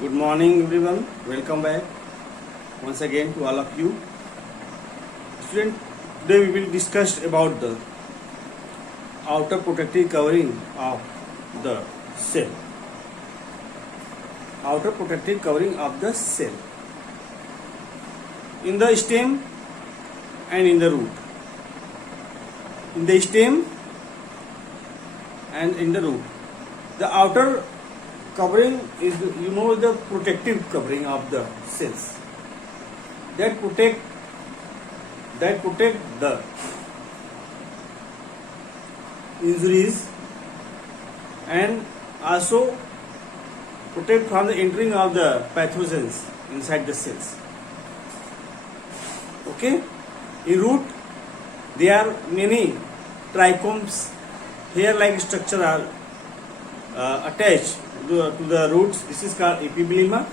Good morning everyone, welcome back once again to all of you. Student, today we will discuss about the outer protective covering of the cell. Outer protective covering of the cell. In the stem and in the root. In the stem and in the root. The outer covering is the protective covering of the cells that protect the injuries and also protect from the entering of the pathogens inside the cells. Okay, in root there are many trichomes, hair-like structure are attached to the roots. This is called epiblema,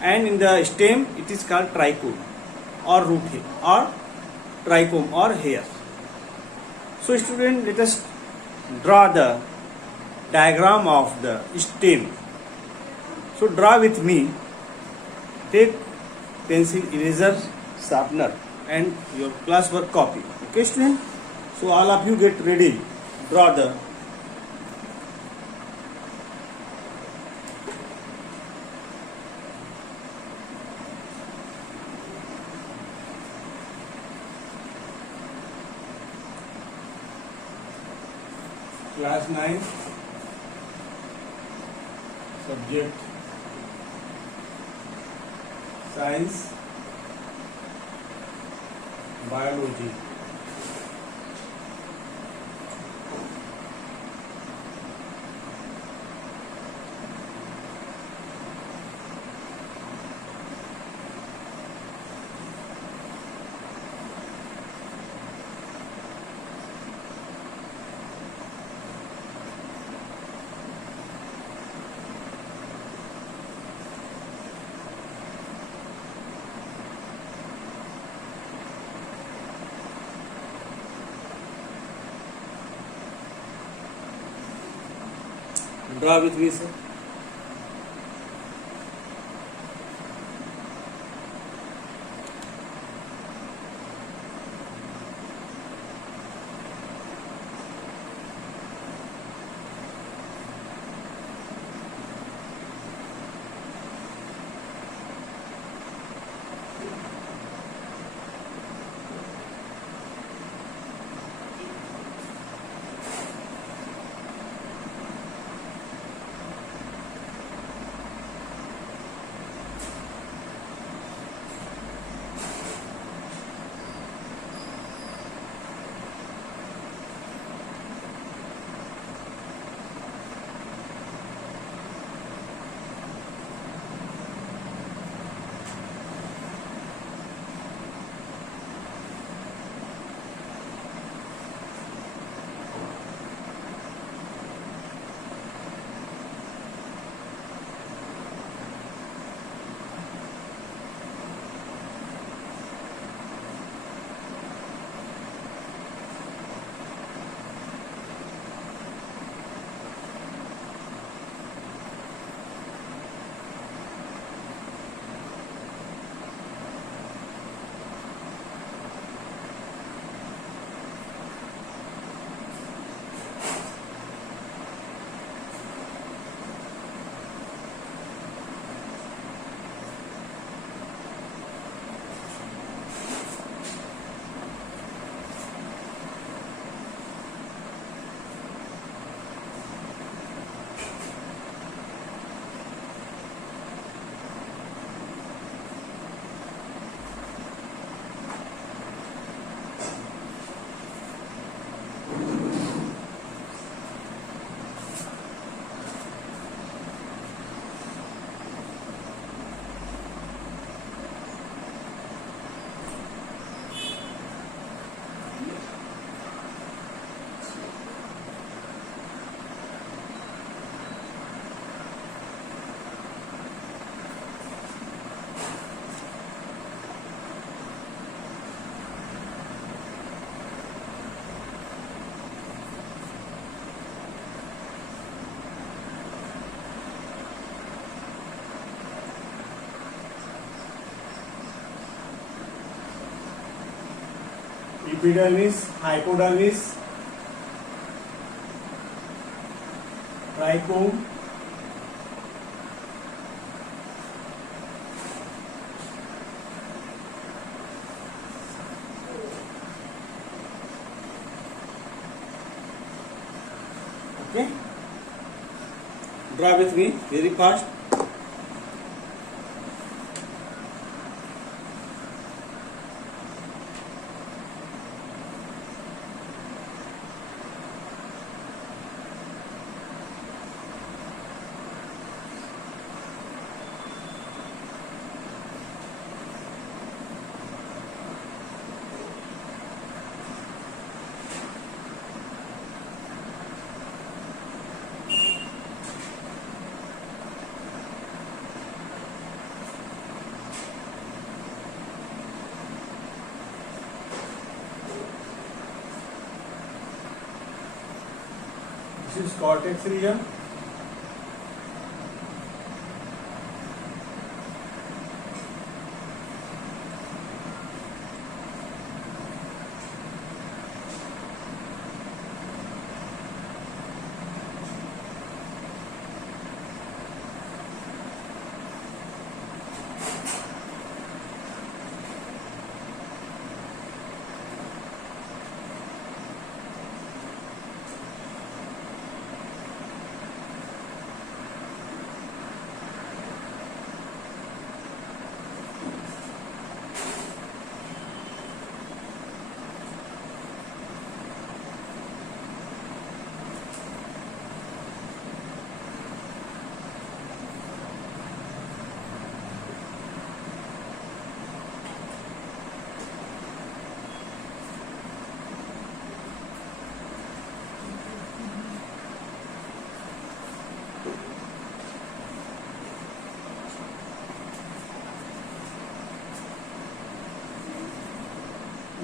and in the stem it is called trichome or root hair or trichome or hair. So student, let us draw the diagram of the stem. So draw with me. Take pencil, eraser, sharpener and your classwork copy. Okay student, so all of you get ready. Draw the class 9 subject science biology. Draw with me, sir. epidermis, hypodermis, trichome, okay. Draw with me very fast. This is cortex region.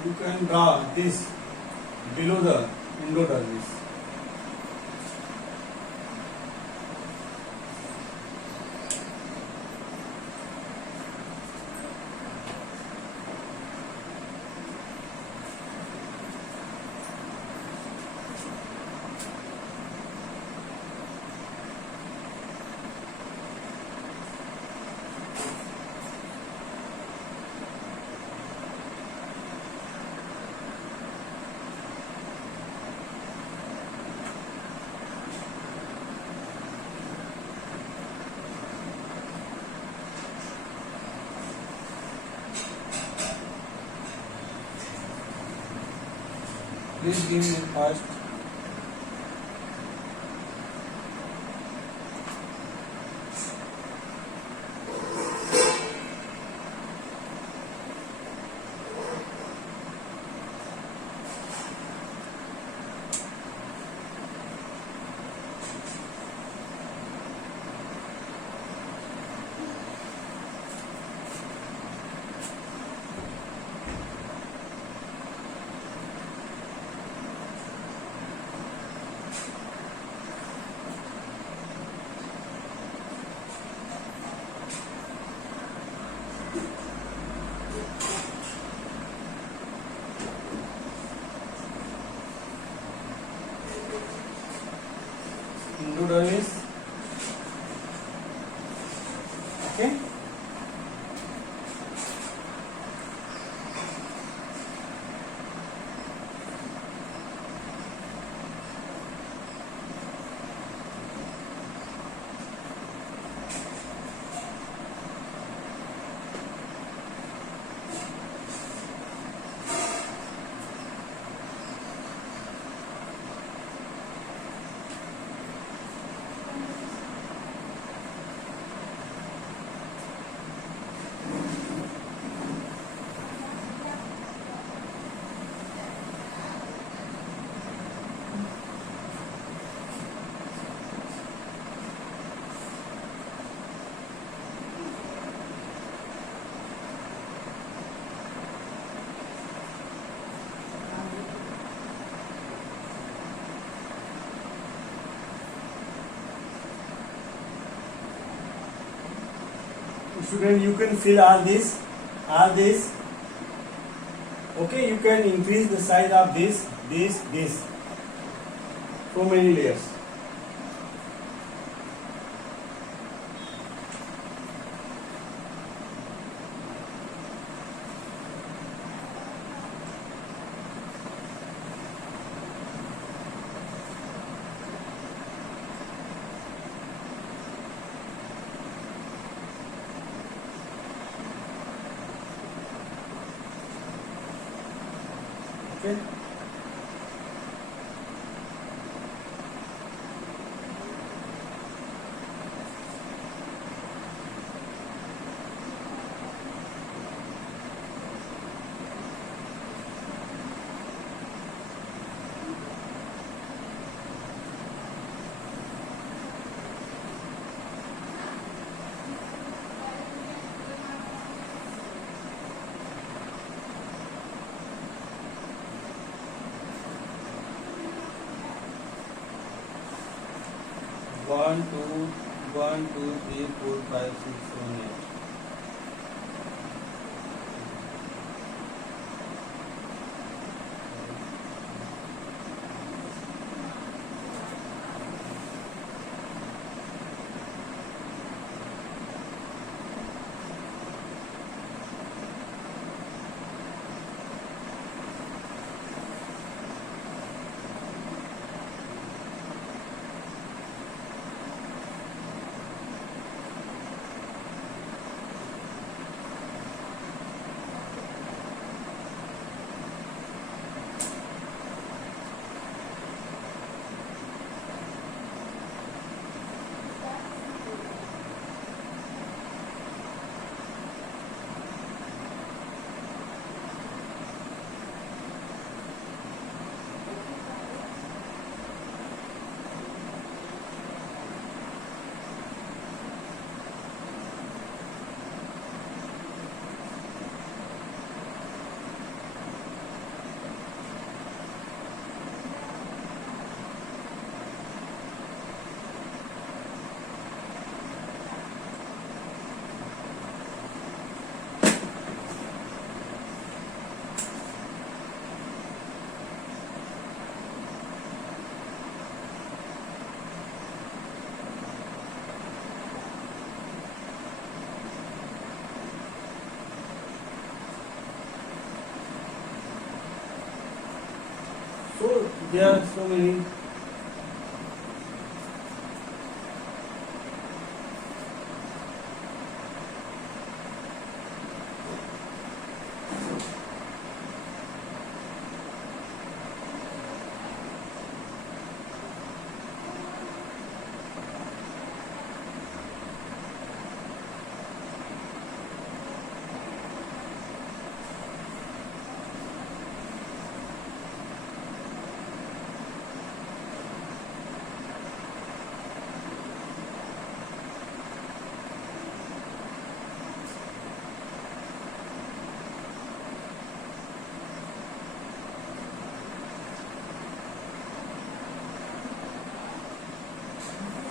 You can draw this below the endodermis. Please give me fast. Endodermis. Okay. Student, you can fill all this Okay, you can increase the size of this, so many layers. Okay. One, two, three, four, five, six, seven, eight. So there are so many.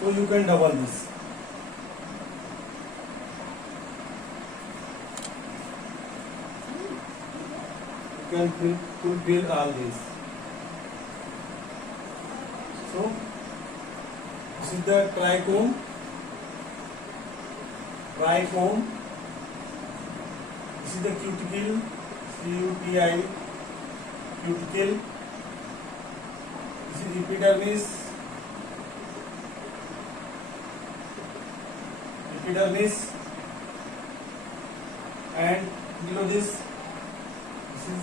So you can double this. You can fulfill all this. So this is the trichome. This is the cuticle. CUTI. Cuticle. This is epidermis. And below this is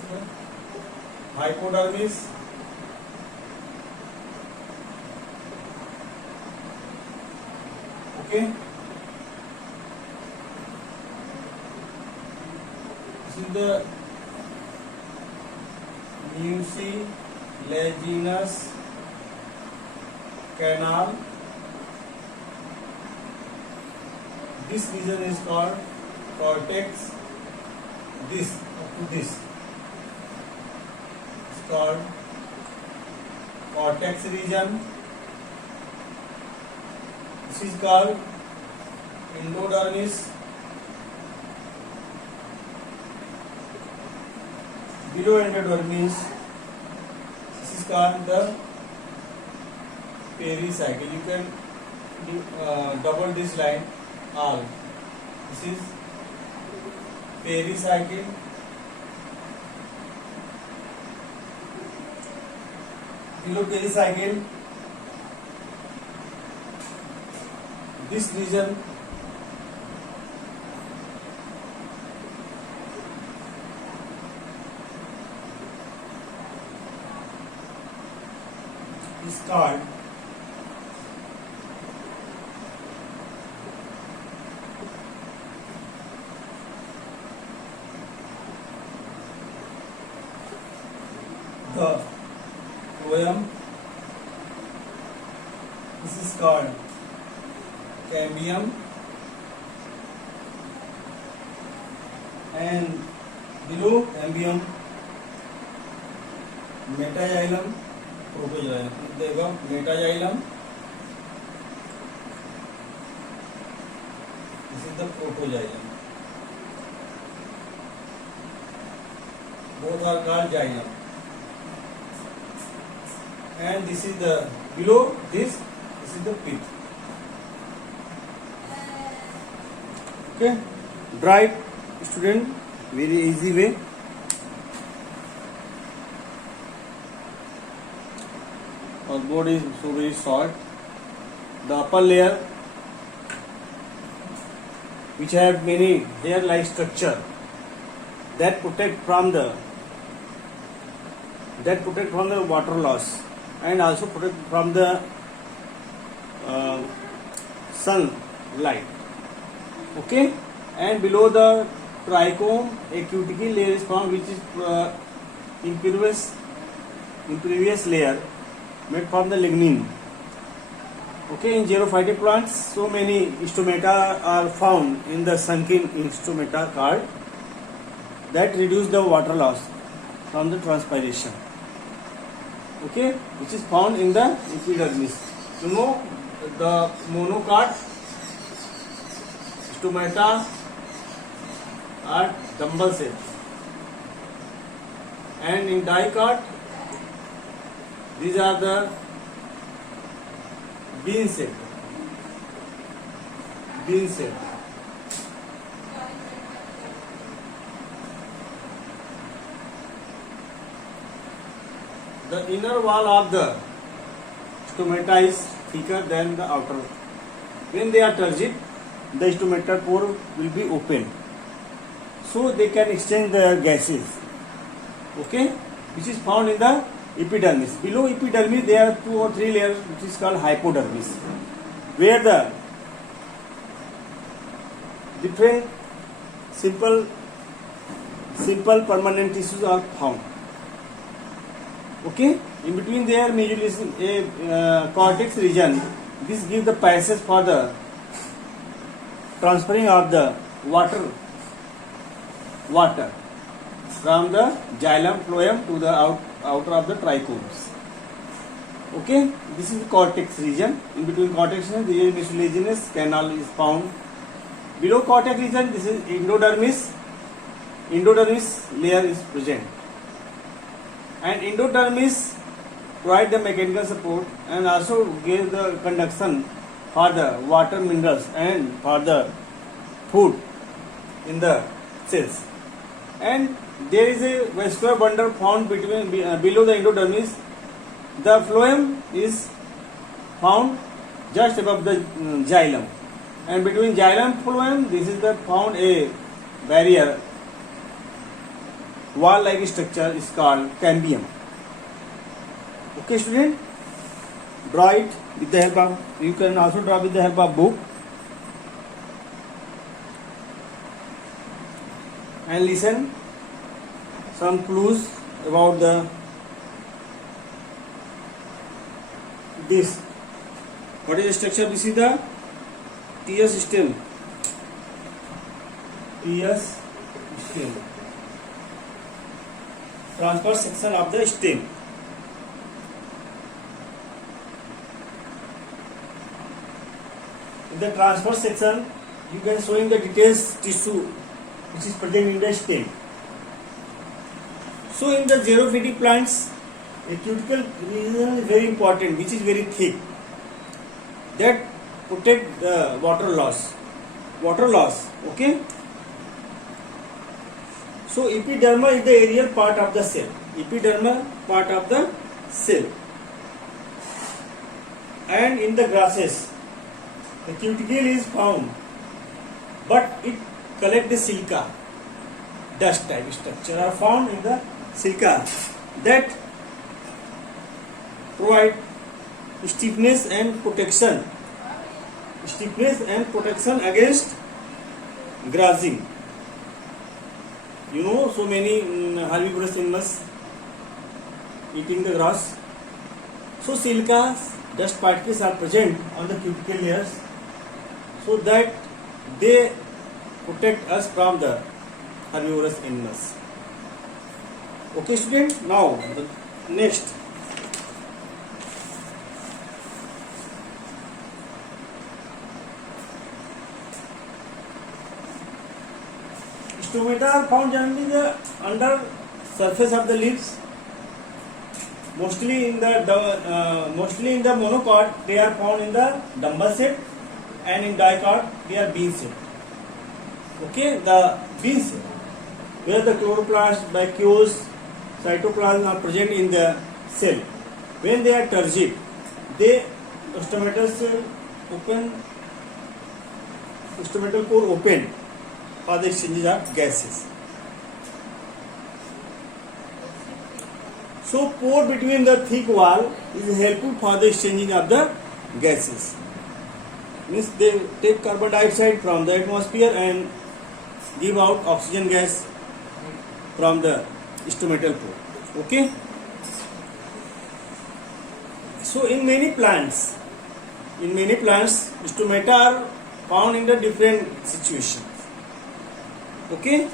the hypodermis. Okay, this is the mucilaginous canal. This region is called cortex. This up to this is called cortex region. This is called endodermis. below endodermis. This is called the pericycle. You can double this line all. This is pericycle. Below pericycle, this region is called the phloem. This is called cambium, and below cambium, metaxylem, protoxylem. देखो metaxylem. This is the protoxylem. Both are called xylem. And this is the below this is the pith. Okay, draw it, student, very easy way. Our board is so very short. The upper layer, which have many hair-like structure that protect from the water loss and also protect from the sunlight. Okay, and below the trichome, a cuticle layer is found, which is impervious layer made from the lignin. Okay, in xerophytic plants, so many stomata are found in the sunken stomata called that reduce the water loss from the transpiration. Okay, which is found in the epidermis. You know, the monocot stomata are dumbbell shaped, and in dicot these are the bean shaped. The inner wall of the stomata is thicker than the outer. When they are turgid, the stomata pore will be open, so they can exchange their gases. Okay, which is found in the epidermis. Below epidermis, there are 2 or 3 layers, which is called hypodermis, where the different simple permanent tissues are found. Okay, in between there majorly is a cortex region. This gives the passage for the transferring of the water from the xylem phloem to the outer of the trichomes. Okay, this is the cortex region. In between cortex region, the mucilaginous canal is found. Below cortex region, this is endodermis. Endodermis layer is present, and endodermis provide the mechanical support and also give the conduction for the water minerals and for the food in the cells. And there is a vascular bundle found between below the endodermis. The phloem is found just above the xylem, and between xylem and phloem, this is the found a barrier wall-like structure is called cambium. Okay, student, draw it with the help of, you can also draw with the help of book, and listen some clues about the this. What is the structure? This is the TS stem. Transverse section of the stem. In the transverse section, you can show in the details tissue which is present in the stem. So in the xerophytic plants, a cuticle region is very important, which is very thick, that protect the water loss. Okay. So epiderma is the aerial part of the cell. And in the grasses, the cuticle is found, but it collects the silica, dust type structure are found in the silica that provide stiffness and protection against grazing. You know, so many herbivorous animals eating the grass. So silica dust particles are present on the cuticle layers, so that they protect us from the herbivorous animals. Okay, student. Now the next. Stomata are found generally the under surface of the leaves. Mostly in the monocot, they are found in the dumbbell shape, and in dicot they are bean shape. Okay, the bean shape, where the chloroplast, vacuole, cytoplasm are present in the cell. When they are turgid, stomatal core open for the exchanges of gases. So pore between the thick wall is helpful for the exchanging of the gases. Means they take carbon dioxide from the atmosphere and give out oxygen gas from the stomatal pore. Okay. So in many plants, stomata are found in the different situations. Okay.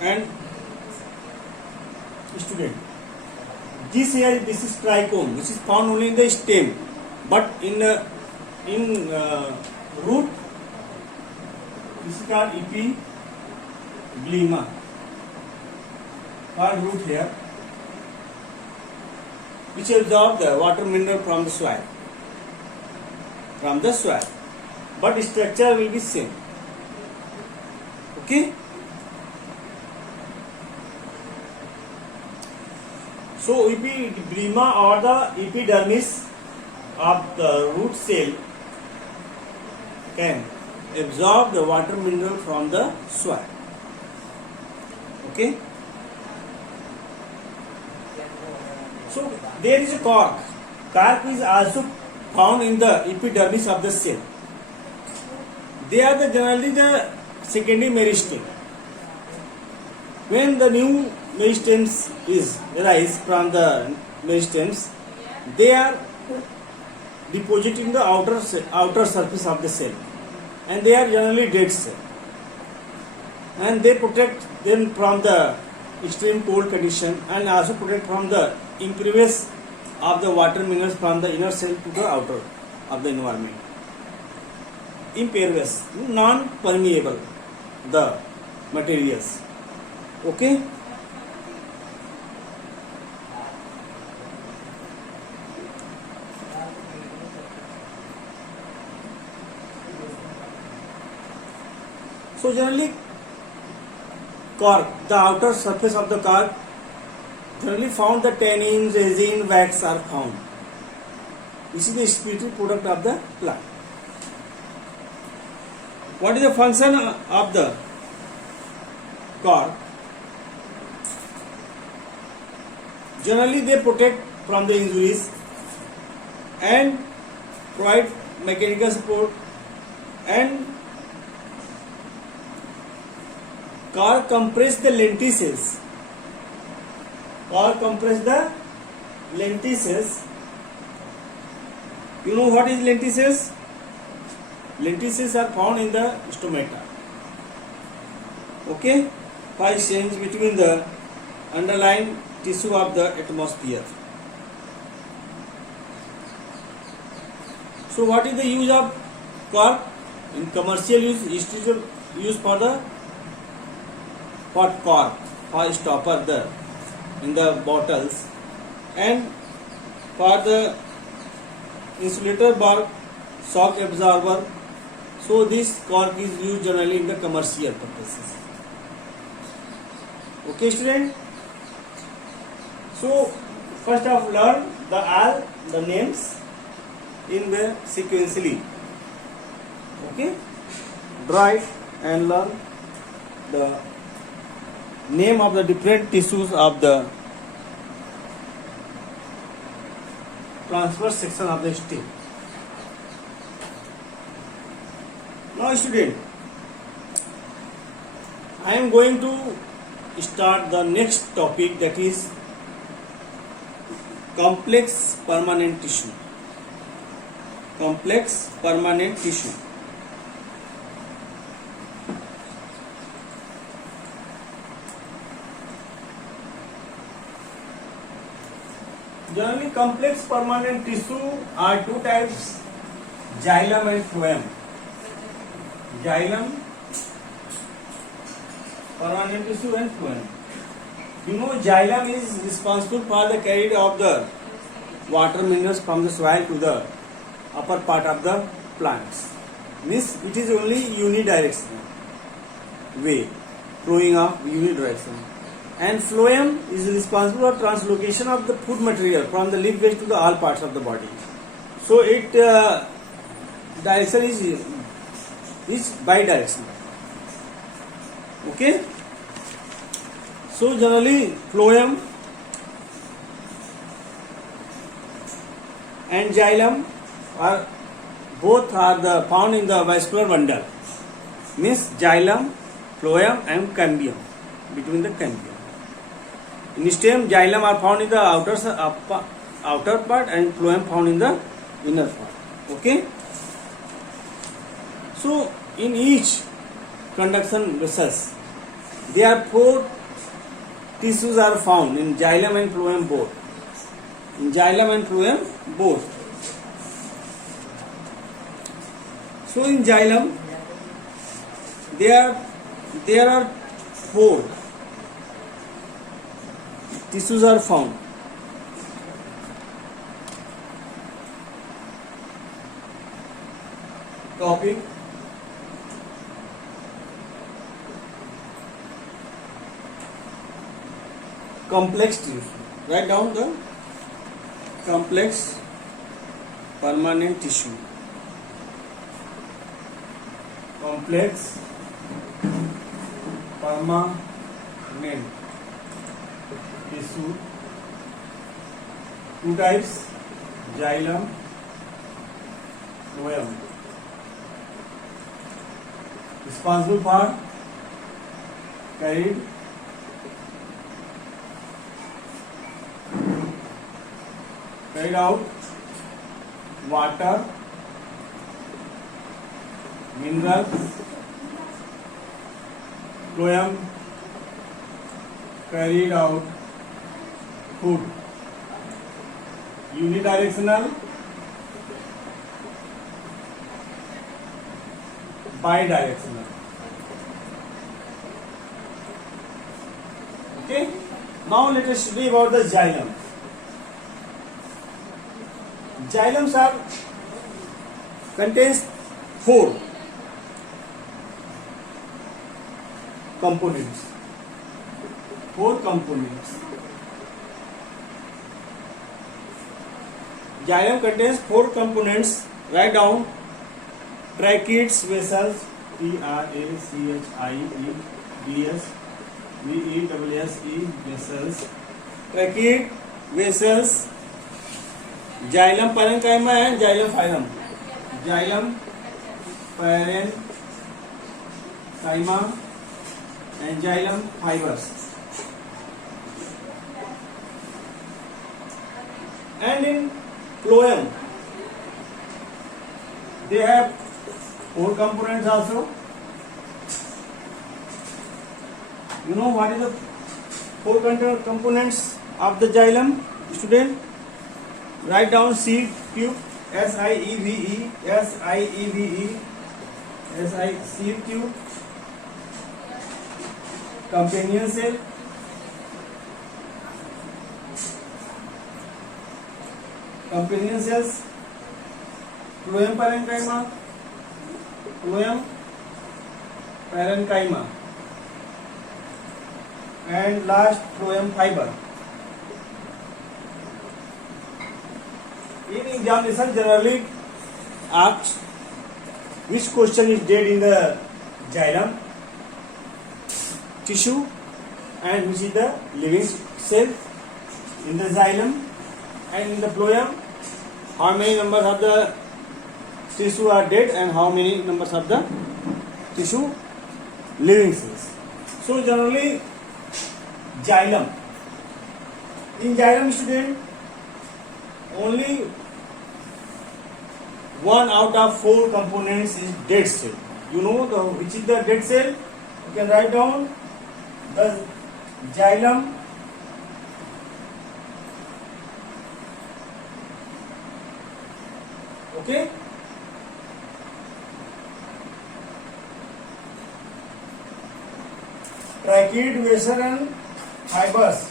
And student, this is trichome, which is found only in the stem, but in root, this is called epiblema, or root here, which absorb the water mineral from the soil, but structure will be same. Okay. So epiblema or the epidermis of the root cell can absorb the water mineral from the soil. Okay. So there is a cork. Cork is also found in the epidermis of the cell. They are generally the secondary meristem. When the new meristems arise from the meristems, they are deposited in the outer surface of the cell, and they are generally dead cell, and they protect them from the extreme cold condition, and also protect from the impervious of the water minerals from the inner cell to the outer of the environment. Impervious, non-permeable, the materials. Okay. So generally, cork, the outer surface of the cork, generally found the tannin, resin, wax are found. This is the excretory product of the plant. What is the function of the cork? Generally, they protect from the injuries and provide mechanical support, and cork compress the lenticels. You know what is lenticels? Lenticels are found in the stomata. Okay, for exchange between the underlying tissue of the atmosphere. So what is the use of cork? In commercial use, it is used for the cork, for stopper in the bottles, and for the insulator bar, shock absorber. So this cork is used generally in the commercial purposes. Okay, student. So first of learn all the names in the sequentially. Okay, write and learn the name of the different tissues of the transverse section of the stem. Now student, I am going to start the next topic, that is complex permanent tissue. Complex permanent tissue. Generally, complex permanent tissue are two types: xylem and phloem. Xylem, permanent tissue, and phloem. You know, xylem is responsible for the carry of the water minerals from the soil to the upper part of the plants. Means it is only unidirectional way, flowing of unidirectional. And phloem is responsible for translocation of the food material from the leaf waste to the all parts of the body. So it direction is bidirectional. Okay. So generally phloem and xylem are both found in the vascular bundle. Means xylem, phloem, and cambium, between the cambium. In stem, xylem are found in the outer part and phloem found in the inner part. Okay. So in each conduction vessels, there are 4 tissues are found in xylem and phloem both. In xylem and phloem both. So in xylem, there are 4 tissues are found. Topic: complex tissue. Write down the complex permanent tissue. Complex permanent tissue. 2 types: xylem, phloem. Responsible for carried out water, minerals. Phloem carried out food. Unidirectional, bidirectional. Okay. Now let us study about the xylem. Xylems are contains 4 components. 4 components. Xylem contains 4 components. Write down: tracheids, vessels, TRACHIEDS, VESSE, vessels. Tracheid, vessels. Xylem parenchyma and xylem phylum. Xylem parenchyma and xylem fibers. And in phloem, they have 4 components also. You know what is the 4 components of the xylem, student? Write down: seed tube, SIEVE, SICU, companion cell, companion cells, phloem parenchyma, and last phloem fiber. In examination generally asked which question is dead in the xylem tissue and which is the living cell in the xylem, and in the phloem how many numbers of the tissue are dead and how many numbers of the tissue living cells. So generally xylem, in xylem student only 1 out of 4 components is dead cell. You know which is the dead cell? You can write down the xylem okay. Tracheids, vessels and fibers.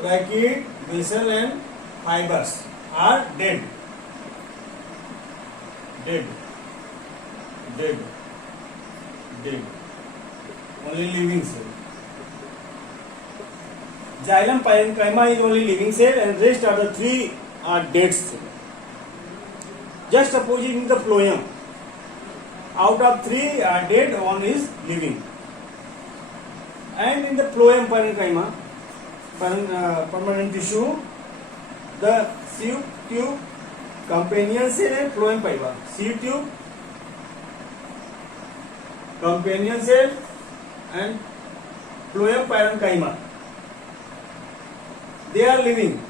Tracheids, vessels and fibers are dead. Only living cell. Xylem parenchyma is only living cell and rest of the 3 are dead cell. Just opposite in the phloem. Out of 3 are dead, 1 is living. And in the phloem parenchyma, permanent tissue, the sieve tube, companion cell and phloem fiber. Sieve tube, companion cell and phloem parenchyma. They are living.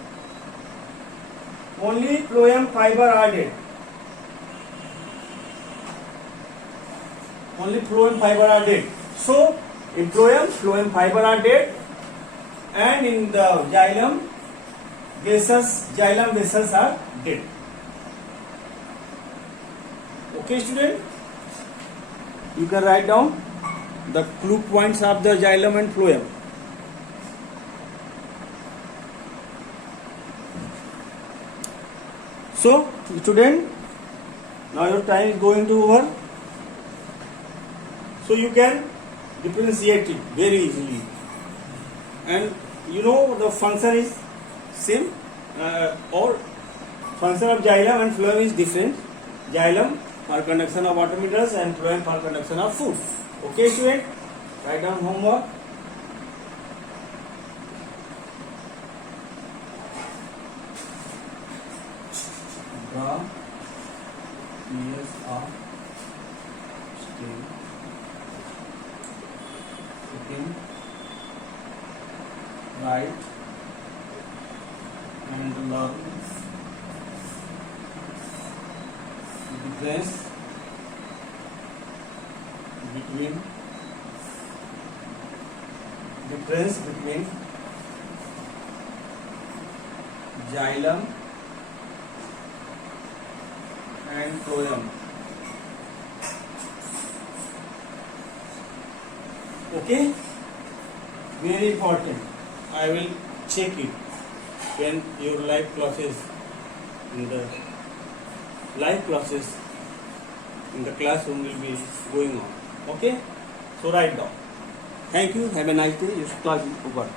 Only phloem fiber are dead. Only phloem fiber are dead. So in phloem fiber are dead, and in the xylem vessels are dead. Okay student, you can write down the clue points of the xylem and phloem. So student, now your time is going to over. So you can differentiate it very easily, and you know the function is same, or function of xylem and phloem is different. Xylem for conduction of water minerals and phloem for conduction of food. Okay student, write down homework. Draw pairs of stem sitting right and left. Difference between xylem and phloem. Okay, very important. I will check it when your live classes in the classroom will be going on. Okay, so write down. Thank you. Have a nice day. Your class is over.